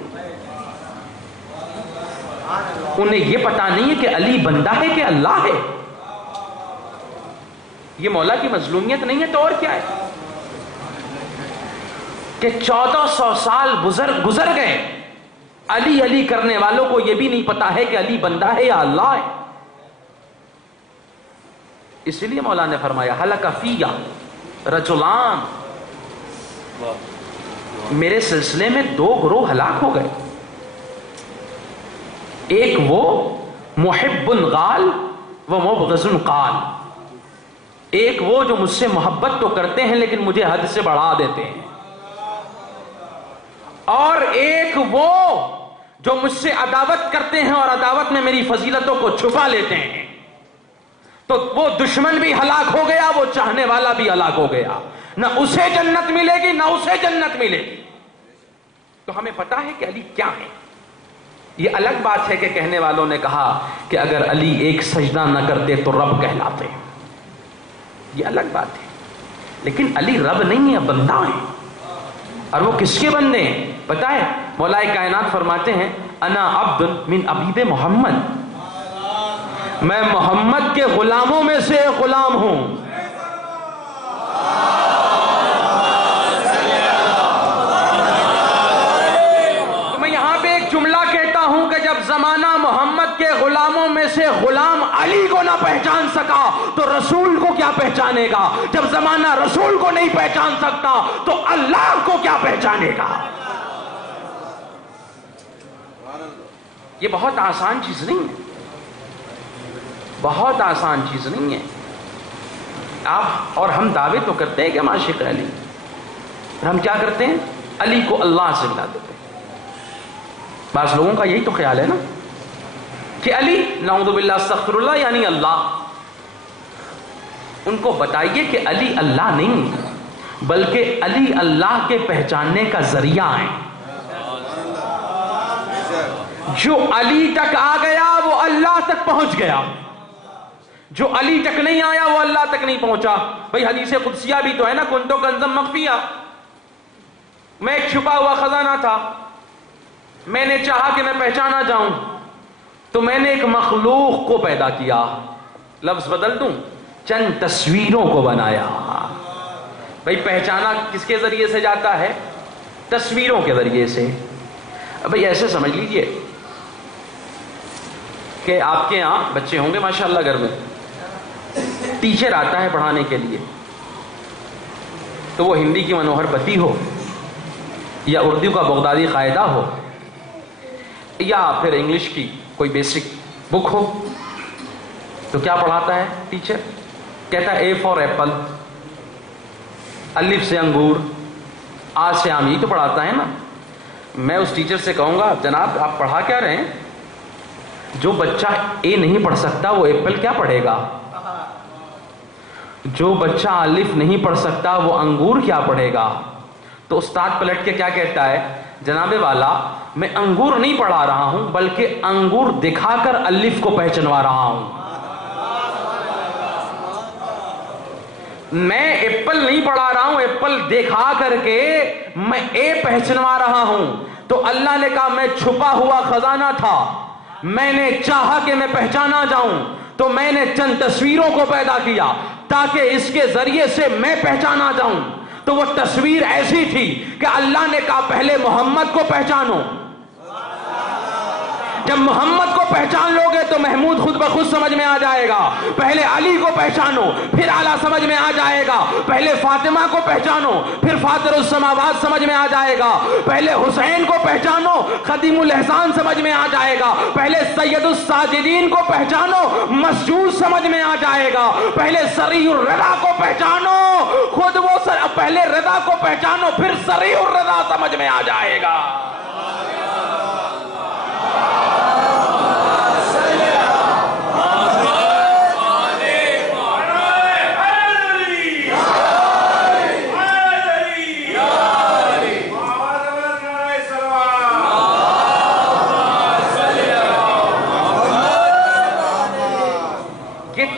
انہیں یہ پتا نہیں ہے کہ علی بندہ ہے کہ اللہ ہے۔ یہ مولا کی مظلومیت نہیں ہے تو اور کیا ہے کہ 1400 سال گزر گئے، علی علی کرنے والوں کو یہ بھی نہیں پتا ہے کہ علی بندہ ہے یا اللہ ہے۔ اس لیے مولا نے فرمایا ہلک فیہ رجلان، میرے سلسلے میں 2 گروہ ہلاک ہو گئے، ایک وہ محب غال و مبغض قال، ایک وہ جو مجھ سے محبت تو کرتے ہیں لیکن مجھے حد سے بڑھا دیتے ہیں، اور ایک وہ جو مجھ سے عداوت کرتے ہیں اور عداوت میں میری فضیلتوں کو چھپا لیتے ہیں۔ تو وہ دشمن بھی ہلاک ہو گیا، وہ چاہنے والا بھی ہلاک ہو گیا، نہ اسے جنت ملے گی نہ اسے جنت ملے گی۔ تو ہمیں پتا ہے کہ علی کیا ہے۔ یہ الگ بات ہے کہ کہنے والوں نے کہا کہ اگر علی ایک سجدہ نہ کرتے تو رب کہلاتے، یہ الگ بات ہے، لیکن علی رب نہیں ہے، بندہ ہے۔ اور وہ کس کے بندے ہیں پتہ ہے؟ مولا کائنات فرماتے ہیں انا عبد من عبید محمد، میں محمد کے غلاموں میں سے غلام ہوں۔ تو میں یہاں پہ ایک جملہ کہتا ہوں کہ جب زمانہ محمد کے غلاموں میں سے غلام علی کو نہ پہچان سکا تو رسول کو کیا پہچانے گا؟ جب زمانہ رسول کو نہیں پہچان سکتا تو اللہ کو کیا پہچانے گا؟ یہ بہت آسان چیز نہیں ہے، بہت آسان چیز نہیں ہے۔ آپ اور ہم دعوے تو کرتے ہیں کہ ہم عاشق علی، اور ہم کیا کرتے ہیں؟ علی کو اللہ سے ملا دیتے ہیں۔ بعض لوگوں کا یہی تو خیال ہے نا کہ علی نعوذ باللہ استغفر اللہ یعنی اللہ۔ ان کو بتائیے کہ علی اللہ نہیں بلکہ علی اللہ کے پہچاننے کا ذریعہ ہے۔ جو علی تک آ گیا وہ اللہ تک پہنچ گیا، جو علی تک نہیں آیا وہ اللہ تک نہیں پہنچا۔ بھئی حدیث قدسیہ بھی تو ہے نا، کنتو کنزم مخفیہ، میں ایک چھپا ہوا خزانہ تھا، میں نے چاہا کہ میں پہچانا جاؤں تو میں نے ایک مخلوق کو پیدا کیا، لفظ بدل دوں، چند تصویروں کو بنایا۔ بھئی پہچانا کس کے ذریعے سے جاتا ہے؟ تصویروں کے ذریعے سے۔ بھئی ایسے سمجھ لیجئے کہ آپ کے یہاں بچے ہوں گے ماشاءاللہ گھر میں، ٹیچر آتا ہے پڑھانے کے لیے، تو وہ ہندی کی منوہر پتی ہو یا اردو کا بغدادی قاعدہ ہو یا پھر انگلش کی کوئی بیسک بک ہو، تو کیا پڑھاتا ہے ٹیچر؟ کہتا ہے اے فار ایپل، الف سے انگور، آ سے آم، یہ تو پڑھاتا ہے نا۔ میں اس ٹیچر سے کہوں گا جناب آپ پڑھا کیا رہے ہیں؟ جو بچہ اے نہیں پڑھ سکتا وہ ایپل کیا پڑھے گا؟ جو بچہ الف نہیں پڑھ سکتا وہ انگور کیا پڑھے گا؟ تو استاد پلٹ کے کیا کہتا ہے؟ جناب والا میں انگور نہیں پڑھا رہا ہوں بلکہ انگور دکھا کر الف کو پہچنوا رہا ہوں۔ میں ایپل نہیں پڑھا رہا ہوں، ایپل دکھا کر کے میں اے پہچنوا رہا ہوں۔ تو اللہ نے کہا میں چھپا ہوا خزانہ تھا، میں نے چاہا کہ میں پہچانا جاؤں تو میں نے چند تصویروں کو پیدا کیا تاکہ اس کے ذریعے سے میں پہچانا جاؤں۔ تو وہ تصویر ایسی تھی کہ اللہ نے کہا پہلے محمد کو پہچانو، جب محمد کو پہچان لو گے تو محمود خود خود بخود سمجھ میں آ جائے گا. پہلے علی کو پہچانو پھر اعلیٰ سمجھ میں آ جائے گا. پہلے فاطمہ کو پہچانو پھر فاطر السماوات سمجھ میں آ جائے گا. پہلے حسین کو پہچانو خدیم الاحسان سمجھ میں آ جائے گا. پہلے سید الساجدین کو پہچانو مسجود سمجھ میں آ جائے گا. پہلے سریع الرضا کو پہچانو خود وہ پہلے رضا کو پہچانو پھر سریع الرضا سمجھ میں آ جائے گا.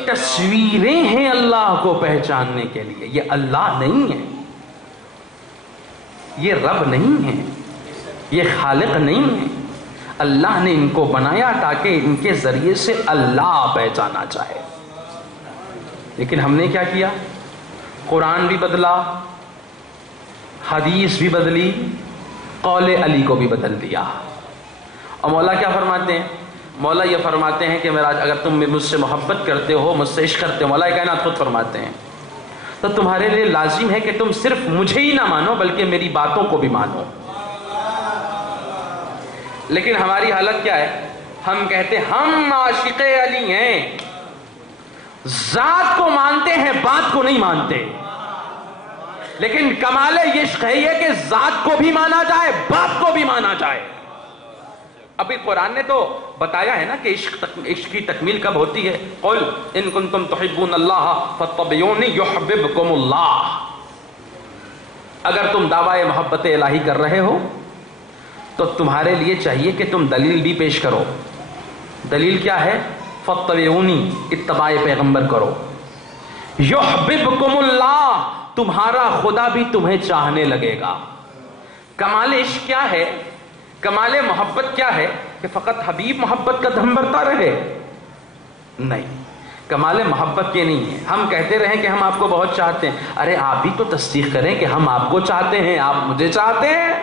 تصویریں ہیں اللہ کو پہچاننے کے لیے. یہ اللہ نہیں ہے, یہ رب نہیں ہے, یہ خالق نہیں ہے. اللہ نے ان کو بنایا تاکہ ان کے ذریعے سے اللہ پہچانا چاہے. لیکن ہم نے کیا کیا؟ قرآن بھی بدلا, حدیث بھی بدلی, قول علی کو بھی بدل دیا. اور مولا کیا فرماتے ہیں؟ مولا یہ فرماتے ہیں کہ میرا اگر تم مجھ سے محبت کرتے ہو, مجھ سے عشق کرتے ہو, مولا کائنات خود فرماتے ہیں, تو تمہارے لیے لازم ہے کہ تم صرف مجھے ہی نہ مانو بلکہ میری باتوں کو بھی مانو. لیکن ہماری حالت کیا ہے؟ ہم کہتے ہم عاشق علی ہیں, ذات کو مانتے ہیں بات کو نہیں مانتے. لیکن کمال عشق ہے یہ کہ ذات کو بھی مانا جائے بات کو بھی مانا جائے. ابھی قرآن نے تو بتایا ہے نا کہ عشق کی تکمیل کب ہوتی ہے. قل ان کنتم تحبون اللہ فاتبعونی یحببکم اللہ. اگر تم دعوی محبت الہی کر رہے ہو تو تمہارے لیے چاہیے کہ تم دلیل بھی پیش کرو. دلیل کیا ہے؟ فاتبعونی, اتباع پیغمبر کرو. یحببکم اللہ, تمہارا خدا بھی تمہیں چاہنے لگے گا. کمال عشق کیا ہے؟ کمال محبت کیا ہے کہ فقط حبیب محبت کا دھم بھرتا رہے؟ نہیں, کمال محبت یہ نہیں ہے ہم کہتے رہیں کہ ہم آپ کو بہت چاہتے ہیں. ارے آپ بھی تو تصدیق کریں کہ ہم آپ کو چاہتے ہیں, آپ مجھے چاہتے ہیں.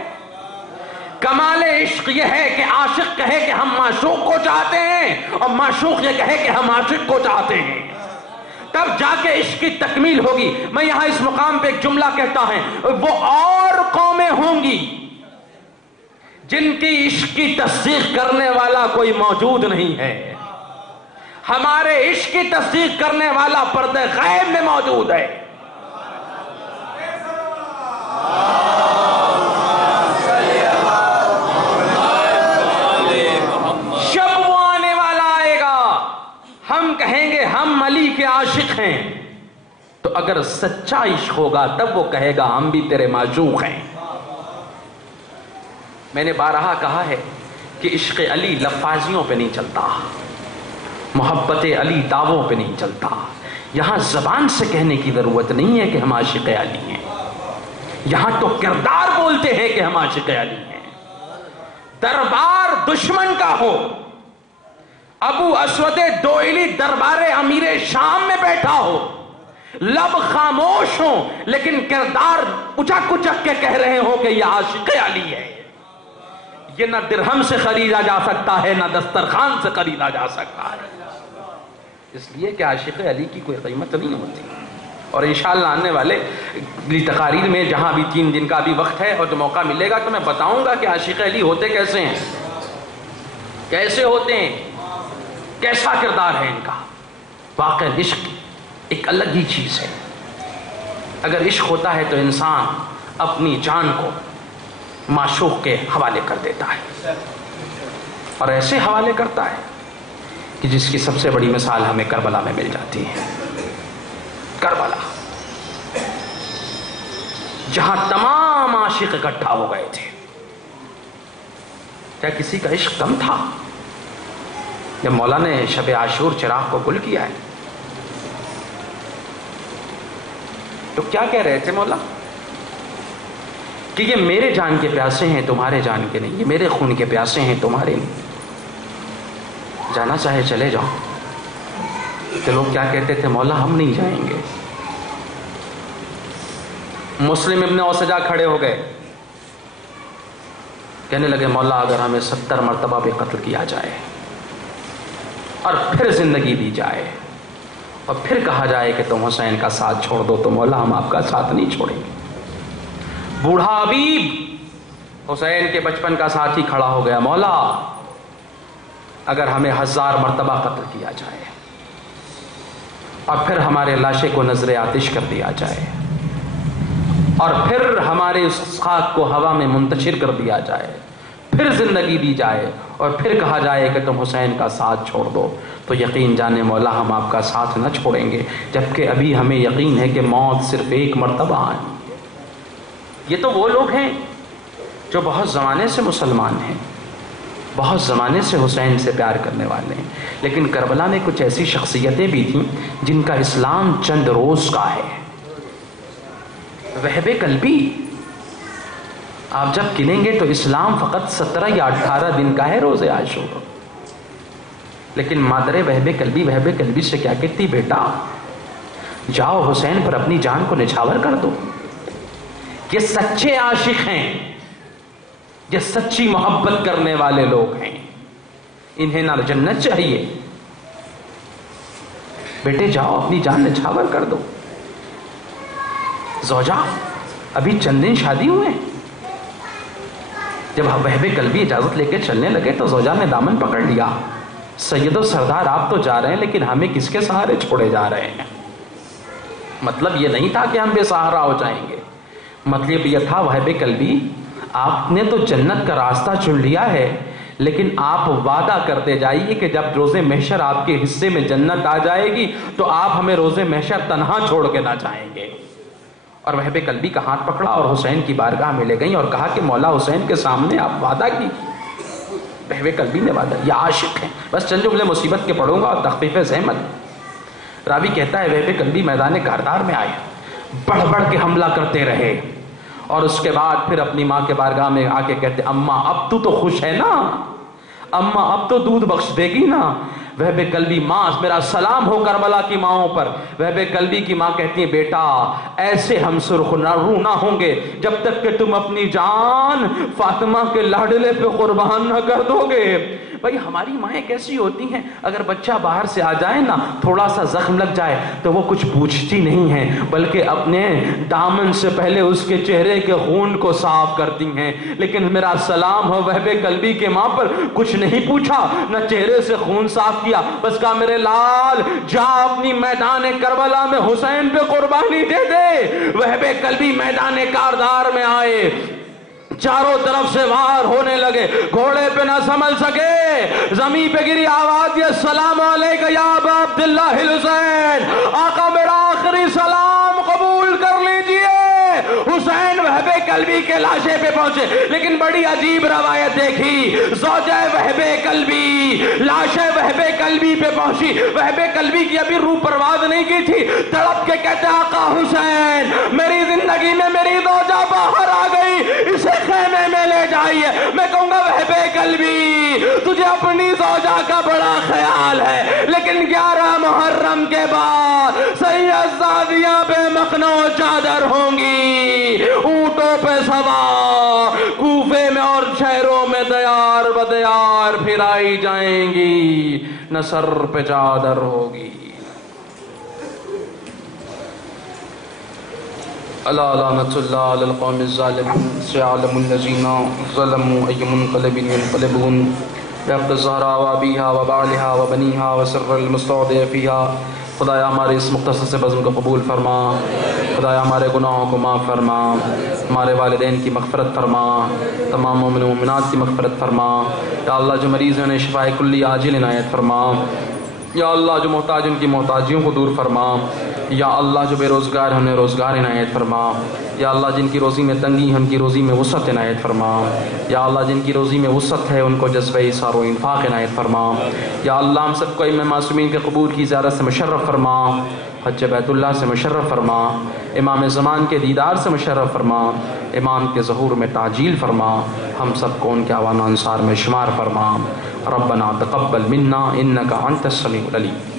کمال عشق یہ ہے کہ عاشق کہے کہ ہم معشوق کو چاہتے ہیں اور معشوق یہ کہے کہ ہم عاشق کو چاہتے ہیں. تب جا کے عشق کی تکمیل ہوگی. میں یہاں اس مقام پہ ایک جملہ کہتا ہوں, وہ اور قومیں ہوں گی جن کی عشق کی تصدیق کرنے والا کوئی موجود نہیں ہے. ہمارے عشق کی تصدیق کرنے والا پردے غیب میں موجود ہے. جب وہ آنے والا آئے گا ہم کہیں گے ہم علی کے عاشق ہیں, تو اگر سچا عشق ہوگا تب وہ کہے گا ہم بھی تیرے معشوق ہیں. میں نے بارہا کہا ہے کہ عشق علی لفاظیوں پہ نہیں چلتا, محبت علی دعووں پہ نہیں چلتا. یہاں زبان سے کہنے کی ضرورت نہیں ہے کہ ہم عاشق علی ہیں, یہاں تو کردار بولتے ہیں کہ ہم عاشق علی ہیں. دربار دشمن کا ہو, ابو اسود دوئلی دربار امیر شام میں بیٹھا ہو, لب خاموش ہوں لیکن کردار اچک اچک کے کہہ رہے ہو کہ یہ عاشق علی ہے. یہ نہ درہم سے خریدا جا سکتا ہے نہ دسترخوان سے خریدا جا سکتا ہے, اس لیے کہ عاشق علی کی کوئی قیمت نہیں ہوتی. اور انشاءاللہ آنے والے تقاریر میں جہاں بھی 3 دن کا بھی وقت ہے اور جو موقع ملے گا تو میں بتاؤں گا کہ عاشق علی ہوتے کیسے ہیں, کیسے ہوتے ہیں, کیسا کردار ہے ان کا. واقع عشق ایک الگ ہی چیز ہے. اگر عشق ہوتا ہے تو انسان اپنی جان کو معشوق کے حوالے کر دیتا ہے, اور ایسے حوالے کرتا ہے کہ جس کی سب سے بڑی مثال ہمیں کربلا میں مل جاتی ہے. کربلا جہاں تمام عاشق اکٹھا ہو گئے تھے. کیا کسی کا عشق کم تھا؟ جب مولا نے شب عاشور چراغ کو گل کیا ہے تو کیا کہہ رہے تھے مولا؟ کہ یہ میرے جان کے پیاسے ہیں تمہارے جان کے نہیں, یہ میرے خون کے پیاسے ہیں تمہارے نہیں. جانا چاہے چلے جاؤ. تو لوگ کیا کہتے تھے؟ مولا ہم نہیں جائیں گے. مسلم ابن اوسجا کھڑے ہو گئے, کہنے لگے مولا اگر ہمیں 70 مرتبہ بھی قتل کیا جائے اور پھر زندگی دی جائے اور پھر کہا جائے کہ تم حسین کا ساتھ چھوڑ دو تو مولا ہم آپ کا ساتھ نہیں چھوڑیں گے۔ بوڑھا حبیب حسین کے بچپن کا ساتھی کھڑا ہو گیا، مولا اگر ہمیں 1000 مرتبہ قتل کیا جائے اور پھر ہمارے لاشے کو نظر آتش کر دیا جائے اور پھر ہمارے اس خاک کو ہوا میں منتشر کر دیا جائے، پھر زندگی دی جائے اور پھر کہا جائے کہ تم حسین کا ساتھ چھوڑ دو، تو یقین جانے مولا ہم آپ کا ساتھ نہ چھوڑیں گے، جبکہ ابھی ہمیں یقین ہے کہ موت صرف ایک مرتبہ آنی ہے۔ یہ تو وہ لوگ ہیں جو بہت زمانے سے مسلمان ہیں، بہت زمانے سے حسین سے پیار کرنے والے ہیں، لیکن کربلا میں کچھ ایسی شخصیتیں بھی تھیں جن کا اسلام چند روز کا ہے۔ وہب کلبی آپ جب گنیں گے تو اسلام فقط 17 یا 18 دن کا ہے روز عاشور، لیکن مادر وہب کلبی سے کیا کہتی، بیٹا جاؤ حسین پر اپنی جان کو نچھاور کر دو۔ یہ سچے عاشق ہیں، یہ سچی محبت کرنے والے لوگ ہیں، انہیں نہ جنت چاہیے، بیٹے جاؤ اپنی جان نچھاور کر دو۔ زوجہ ابھی چند دن شادی ہوئے، جب وہب کلبی اجازت لے کے چلنے لگے تو زوجہ نے دامن پکڑ لیا، سید و سردار آپ تو جا رہے ہیں لیکن ہمیں کس کے سہارے چھوڑے جا رہے ہیں؟ مطلب یہ نہیں تھا کہ ہم بے سہارا ہو جائیں گے، مطلب یہ تھا وہب کلبی آپ نے تو جنت کا راستہ چن لیا ہے، لیکن آپ وعدہ کرتے جائیے کہ جب روز محشر آپ کے حصے میں جنت آ جائے گی تو آپ ہمیں روز محشر تنہا چھوڑ کے نہ جائیں گے۔ اور وہب کلبی کا ہاتھ پکڑا اور حسین کی بارگاہ میں لے گئیں اور کہا کہ مولا حسین کے سامنے آپ وعدہ کی۔ وہب کلبی نے وعدہ، یہ عاشق ہیں، بس چند جملے مصیبت کے پڑھوں گا اور تخفیف زحمت۔ راوی کہتا ہے وہب کلبی میدان کاردار میں آئے، بڑھ بڑھ کے حملہ کرتے رہے اور اس کے بعد پھر اپنی ماں کے بارگاہ میں آ کے کہتے، اماں اب تو خوش ہے نا، اماں اب تو دودھ بخش دے گی نا۔ وہب کلبی، ماں میرا سلام ہو کربلا کی ماؤں پر۔ وہب کلبی کی ماں کہتی ہیں، بیٹا ایسے ہم سرخ رو نہ ہوں گے جب تک کہ تم اپنی جان فاطمہ کے لاڈلے پہ قربان نہ کر دو گے۔ بھائی ہماری مائیں کیسی ہوتی ہیں، اگر بچہ باہر سے آ جائے نا، تھوڑا سا زخم لگ جائے تو وہ کچھ پوچھتی نہیں ہیں، بلکہ اپنے دامن سے پہلے اس کے چہرے کے خون کو صاف کرتی ہیں۔ لیکن میرا سلام ہو وہب کلبی کے ماں پر، کچھ نہیں پوچھا، نہ چہرے سے خون صاف کیا، بس کہا میرے لال جا اپنی میدان کربلا میں حسین پہ قربانی دے دے۔ وہب کلبی میدان کاردار میں آئے، چاروں طرف سے وار ہونے لگے، گھوڑے پہ نہ سنبھل سکے، زمین پہ گری، آواز یہ، السلام علیکم یا ابا عبداللہ الحسین، آقا میرا آخری سلام قبول کر لیجئے۔ حسین وہب کلبی کے لاشے پہ پہنچے، لیکن بڑی عجیب روایت دیکھی، زوجہ وہب کلبی لاش وہب کلبی پہ پہنچی، وہب کلبی کی ابھی روح پرواز نہیں کی تھی، تڑپ کے کہتے آقا حسین میری زندگی میں میری زوجہ باہر آ گئی، اسے خیمے میں لے جائیے۔ میں کہوں گا وہب کلبی تجھے اپنی زوجہ کا بڑا خیال ہے، لیکن 11 محرم کے بعد سید زادیاں بے مخنو چادر ہوں گی، اونٹوں پہ سوار کوفے میں اور شہروں میں دیار بدیار پھرائی جائیں گی، نہ سر پہ چادر ہوگی۔ الا لعنت اللہ علی القوم الظالمین، سيعلم الذین ظلموا أي منقلب ينقلبون بعقد الزہرا وابیہا وبعلہا وبنیہا وسر المستودع فیہا۔ خدایا ہمارے اس مختصر سے بزم کو قبول فرما، خدایا ہمارے گناہوں کو معاف فرما، ہمارے والدین کی مغفرت فرما، تمام مومن و مومنات کی مغفرت فرما۔ یا اللہ جو مریض ہیں انہیں شفاء کلی عاجل عنایت فرما، یا اللہ جو محتاج ان کی محتاجیوں کو دور فرما، یا اللہ جو بے روزگار ہیں انہیں روزگار عنایت فرما، یا اللہ جن کی روزی میں تنگی ہے ان کی روزی میں وسعت عنایت فرما، یا اللہ جن کی روزی میں وسعت ہے ان کو جذبہ ایثار و انفاق عنایت فرما، یا اللہ ہم سب کو امام معصومین کے قبور کی زیارت سے مشرف فرما، حج بیت اللہ سے مشرف فرما، امام زمان کے دیدار سے مشرف فرما، امام کے ظہور میں تعجیل فرما، ہم سب کو ان کے اعوان و انصار میں شمار فرما۔ ربنا تقبل منا انک انت السمیع العلیم۔